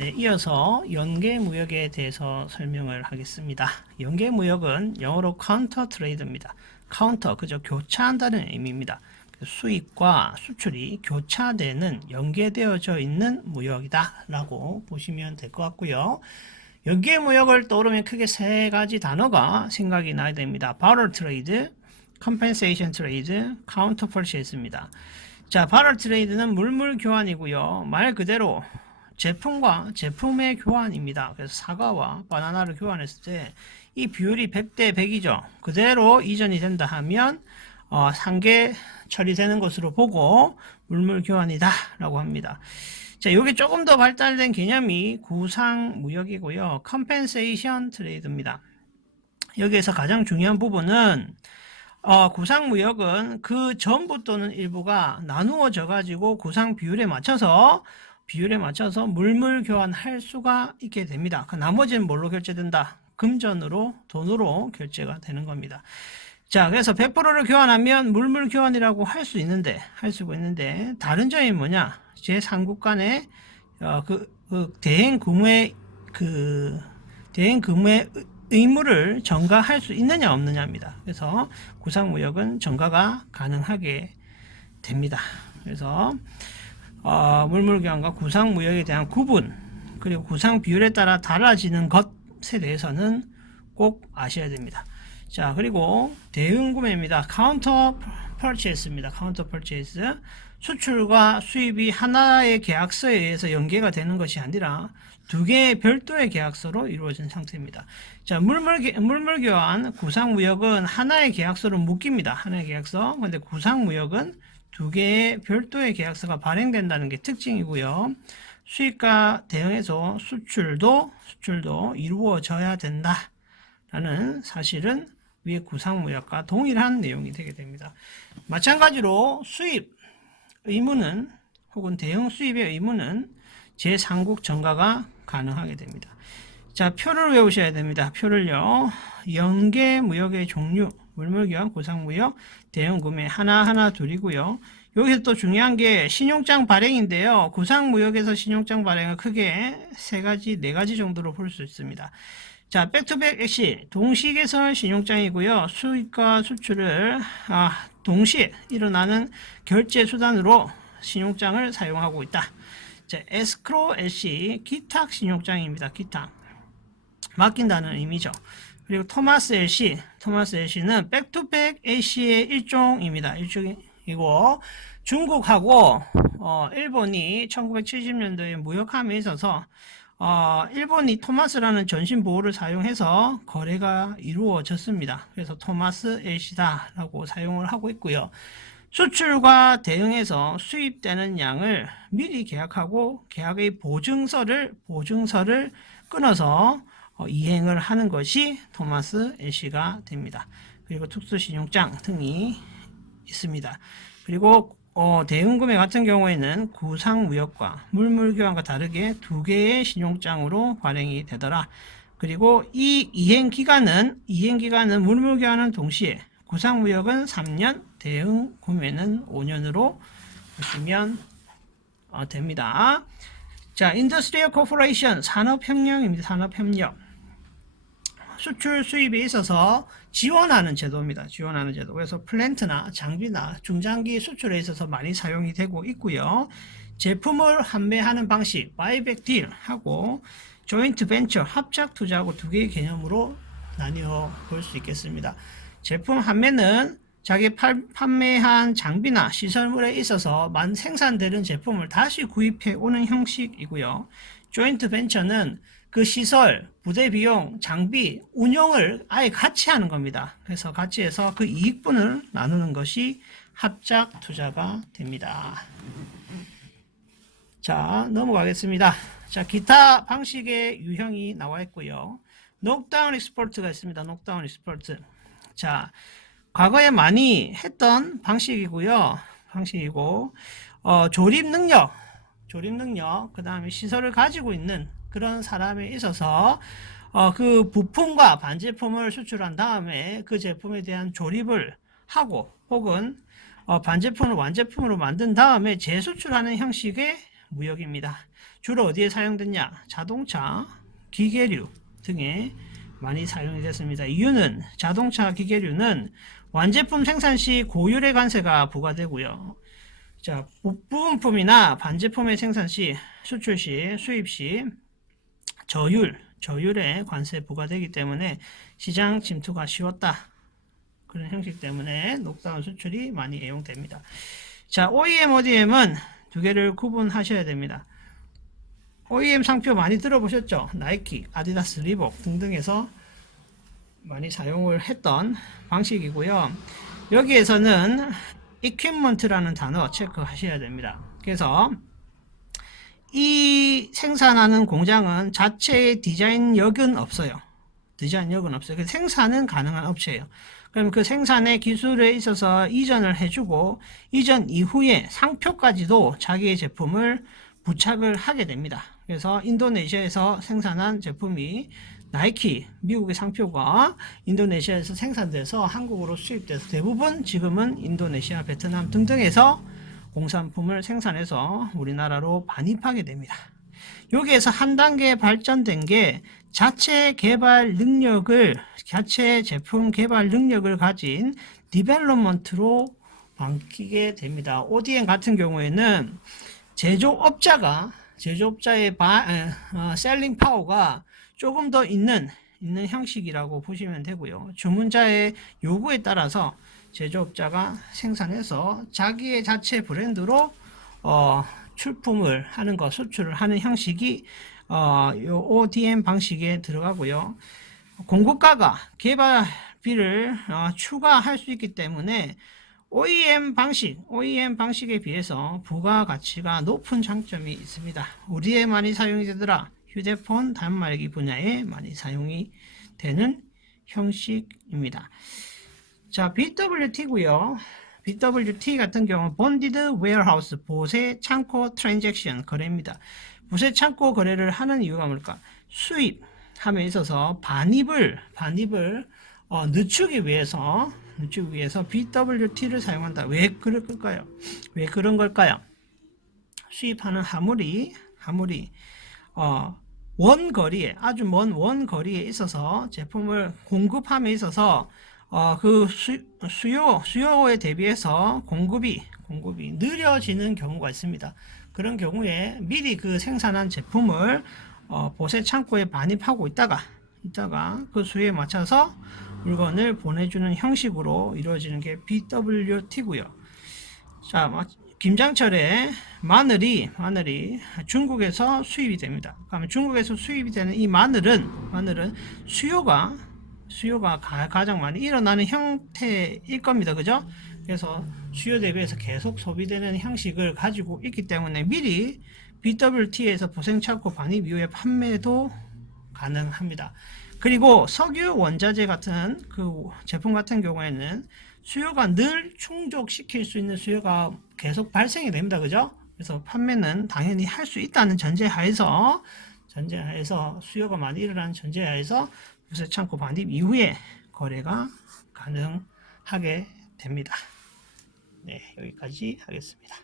네, 이어서 연계무역에 대해서 설명을 하겠습니다. 연계무역은 영어로 카운터 트레이드입니다. 카운터, 그저 교차한다는 의미입니다. 수입과 수출이 교차되는, 연계되어져 있는 무역이다 라고 보시면 될 것 같고요. 연계무역을 떠오르면 크게 세 가지 단어가 생각이 나야 됩니다. barter trade, compensation trade, counter purchase입니다. 자, barter trade는 물물 교환이고요. 말 그대로 제품과 제품의 교환입니다. 그래서 사과와 바나나를 교환했을 때 이 비율이 100대 100이죠. 그대로 이전이 된다 하면 상계 처리되는 것으로 보고 물물 교환이다 라고 합니다. 자, 요게 조금 더 발달된 개념이 구상무역이고요. 컴펜세이션 트레이드입니다. 여기에서 가장 중요한 부분은 구상무역은 그 전부 또는 일부가 나누어져 가지고 구상 비율에 맞춰서 물물 교환할 수가 있게 됩니다. 그 나머지는 뭘로 결제된다? 금전으로, 돈으로 결제가 되는 겁니다. 자, 그래서 100%를 교환하면 물물 교환이라고 할 수가 있는데, 다른 점이 뭐냐? 제3국 간의, 대행 구매 의무를 전가할 수 있느냐, 없느냐입니다. 그래서 구상무역은 전가가 가능하게 됩니다. 그래서, 물물 교환과 구상무역에 대한 구분, 그리고 구상 비율에 따라 달라지는 것에 대해서는 꼭 아셔야 됩니다. 자, 그리고 대응 구매입니다. 카운터 퍼체이스입니다. 카운터 퍼체이스. 수출과 수입이 하나의 계약서에 의해서 연계가 되는 것이 아니라 두 개의 별도의 계약서로 이루어진 상태입니다. 자, 물물 교환, 구상무역은 하나의 계약서로 묶입니다. 하나의 계약서. 근데 구상무역은 두 개의 별도의 계약서가 발행된다는 게 특징이고요. 수입과 대응해서 수출도 이루어져야 된다라는 사실은 위에 구상무역과 동일한 내용이 되게 됩니다. 마찬가지로 수입 의무는 혹은 대응 수입의 의무는 제3국 전가가 가능하게 됩니다. 자, 표를 외우셔야 됩니다. 표를요. 연계무역의 종류, 물물교환, 구상무역, 대응구매 하나하나 둘이고요. 여기서 또 중요한 게 신용장 발행인데요. 구상무역에서 신용장 발행은 크게 네 가지 정도로 볼 수 있습니다. 자, 백투백 액시, 동시개설 신용장이고요. 수입과 수출을 동시에 일어나는 결제 수단으로 신용장을 사용하고 있다. 자, 에스크로 LC, 기탁 신용장입니다. 기탁. 맡긴다는 의미죠. 그리고 토마스 LC는 백투백 AC의 일종입니다. 일종이고, 중국하고 일본이 1970년도에 무역함에 있어서 일본이 토마스라는 전신 보호를 사용해서 거래가 이루어졌습니다. 그래서 토마스 LC다라고 사용을 하고 있고요. 수출과 대응해서 수입되는 양을 미리 계약하고 계약의 보증서를 끊어서 이행을 하는 것이 토마스 LC가 됩니다. 그리고 특수신용장 등이 있습니다. 그리고 대응구매 같은 경우에는 구상무역과 물물교환과 다르게 두 개의 신용장으로 발행이 되더라. 그리고 이 이행기간은 물물교환은 동시에 구상무역은 3년, 대응구매는 5년으로 보시면 됩니다. 자, 인더스트리얼 코퍼레이션, 산업협력입니다. 산업협력. 수출 수입에 있어서 지원하는 제도입니다. 지원하는 제도. 그래서 플랜트나 장비나 중장기 수출에 있어서 많이 사용이 되고 있고요. 제품을 판매하는 방식, 바이백 딜하고 조인트 벤처, 합작 투자하고 두 개의 개념으로 나뉘어 볼 수 있겠습니다. 제품 판매는 자기 판매한 장비나 시설물에 있어서 생산되는 제품을 다시 구입해 오는 형식이고요. 조인트 벤처는 그 시설, 부대 비용, 장비, 운영을 아예 같이 하는 겁니다. 그래서 같이 해서 그 이익분을 나누는 것이 합작 투자가 됩니다. 자, 넘어가겠습니다. 자, 기타 방식의 유형이 나와 있고요. 녹다운 익스포트가 있습니다. 녹다운 익스포트. 자, 과거에 많이 했던 방식이고, 조립 능력, 그 다음에 시설을 가지고 있는 그런 사람에 있어서 그 부품과 반제품을 수출한 다음에 그 제품에 대한 조립을 하고 혹은 반제품을 완제품으로 만든 다음에 재수출하는 형식의 무역입니다. 주로 어디에 사용됐냐? 자동차, 기계류 등에 많이 사용이 됐습니다. 이유는 자동차, 기계류는 완제품 생산 시 고율의 관세가 부과되고요. 자, 부분품이나 반제품의 생산 시, 수출 시, 수입 시 저율의 관세 부과되기 때문에 시장 침투가 쉬웠다. 그런 형식 때문에 녹다운 수출이 많이 애용됩니다. 자, OEM, ODM은 두 개를 구분하셔야 됩니다. OEM 상표 많이 들어보셨죠? 나이키, 아디다스, 리복 등등에서 많이 사용을 했던 방식이고요. 여기에서는 equipment라는 단어 체크하셔야 됩니다. 그래서 이 생산하는 공장은 자체의 디자인력은 없어요. 그래서 생산은 가능한 업체예요. 그럼 그 생산의 기술에 있어서 이전을 해주고 이전 이후에 상표까지도 자기의 제품을 부착을 하게 됩니다. 그래서 인도네시아에서 생산한 제품이 나이키, 미국의 상표가 인도네시아에서 생산돼서 한국으로 수입돼서 대부분 지금은 인도네시아, 베트남 등등에서 공산품을 생산해서 우리나라로 반입하게 됩니다. 여기에서 한 단계 발전된 게 자체 제품 개발 능력을 가진 디벨롭먼트로 바뀌게 됩니다. ODM 같은 경우에는 제조업자의 셀링 파워가 조금 더 있는 형식이라고 보시면 되고요. 주문자의 요구에 따라서 제조업자가 생산해서 자기의 자체 브랜드로 출품을 하는 것, 수출을 하는 형식이 요 ODM 방식에 들어가고요. 공급가가 개발비를 추가할 수 있기 때문에 OEM 방식에 비해서 부가가치가 높은 장점이 있습니다. 어디에 많이 사용이 되더라? 휴대폰 단말기 분야에 많이 사용이 되는 형식입니다. 자, BWT고요. BWT 같은 경우는 Bonded Warehouse, 보세 창고 트랜잭션 거래입니다. 보세 창고 거래를 하는 이유가 뭘까? 수입함에 있어서 반입을 늦추기 위해서 BWT를 사용한다. 왜 그럴까요? 왜 그런 걸까요? 수입하는 화물이 원거리에, 아주 먼 원거리에 있어서 제품을 공급함에 있어서 그 수요에 대비해서 공급이 느려지는 경우가 있습니다. 그런 경우에 미리 그 생산한 제품을 보세 창고에 반입하고 있다가 그 수요에 맞춰서 물건을 보내주는 형식으로 이루어지는 게 BWT고요. 자, 김장철에 마늘이 중국에서 수입이 됩니다. 그러면 중국에서 수입이 되는 이 마늘은 수요가 가장 많이 일어나는 형태일 겁니다. 그죠? 그래서 수요 대비해서 계속 소비되는 형식을 가지고 있기 때문에 미리 BWT에서 보생창고 반입 이후에 판매도 가능합니다. 그리고 석유 원자재 같은 그 제품 같은 경우에는 수요가 늘 충족시킬 수 있는 수요가 계속 발생이 됩니다. 그죠? 그래서 판매는 당연히 할 수 있다는 전제하에서 수요가 많이 일어나는 전제하에서 보세 창고 반입 이후에 거래가 가능하게 됩니다. 네, 여기까지 하겠습니다.